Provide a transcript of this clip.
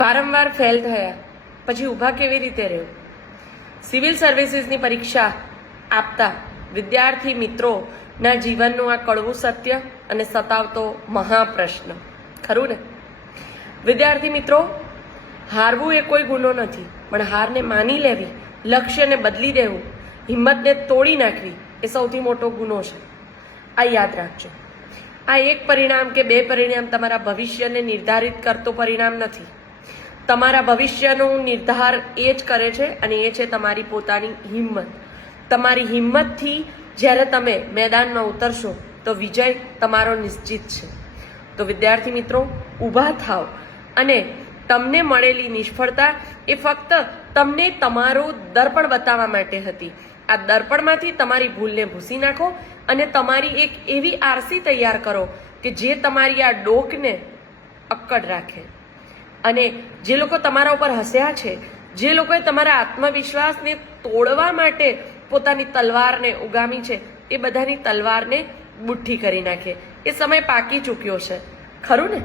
વારંવાર ફેલ થયા પછી ઊભા કેવી રીતે રહેવું? સિવિલ સર્વિસીસની પરીક્ષા આપતા વિદ્યાર્થી મિત્રોના જીવનનું આ કડવું સત્ય અને સતાવતો મહાપ્રશ્ન, ખરું ને? વિદ્યાર્થી મિત્રો, હારવું એ કોઈ ગુનો નથી, પણ હારને માની લેવી, લક્ષ્યને બદલી દેવું, હિંમતને તોડી નાખવી એ સૌથી મોટો ગુનો છે. આ યાદ રાખજો. આ એક પરિણામ કે બે પરિણામ તમારા ભવિષ્યને નિર્ધારિત કરતો પરિણામ નથી. તમારા ભવિષ્યનો નિર્ધાર એ જ કરે છે, અને એ છે તમારી પોતાની હિંમત. તમારી હિંમતથી જ્યારે તમે મેદાનમાં ઉતરશો તો વિજય તમારો નિશ્ચિત છે. તો વિદ્યાર્થી મિત્રો, ઊભા થાવ અને તમને મળેલી નિષ્ફળતા એ ફક્ત તમને તમારું દર્પણ બતાવવા માટે હતી. આ દર્પણમાંથી તમારી ભૂલને ભૂંસી નાખો અને તમારી એક એવી આરસી તૈયાર કરો કે જે તમારી આ ડોકને અક્કડ રાખે. અને જે લોકો તમારા ઉપર હસ્યા છે, જે લોકોએ તમારા આત્મવિશ્વાસને તોડવા માટે પોતાની તલવારને ઉગામી છે, એ બધાની તલવારને બુઠ્ઠી કરી નાખે. એ સમય પાકી ચૂક્યો છે, ખરું ને?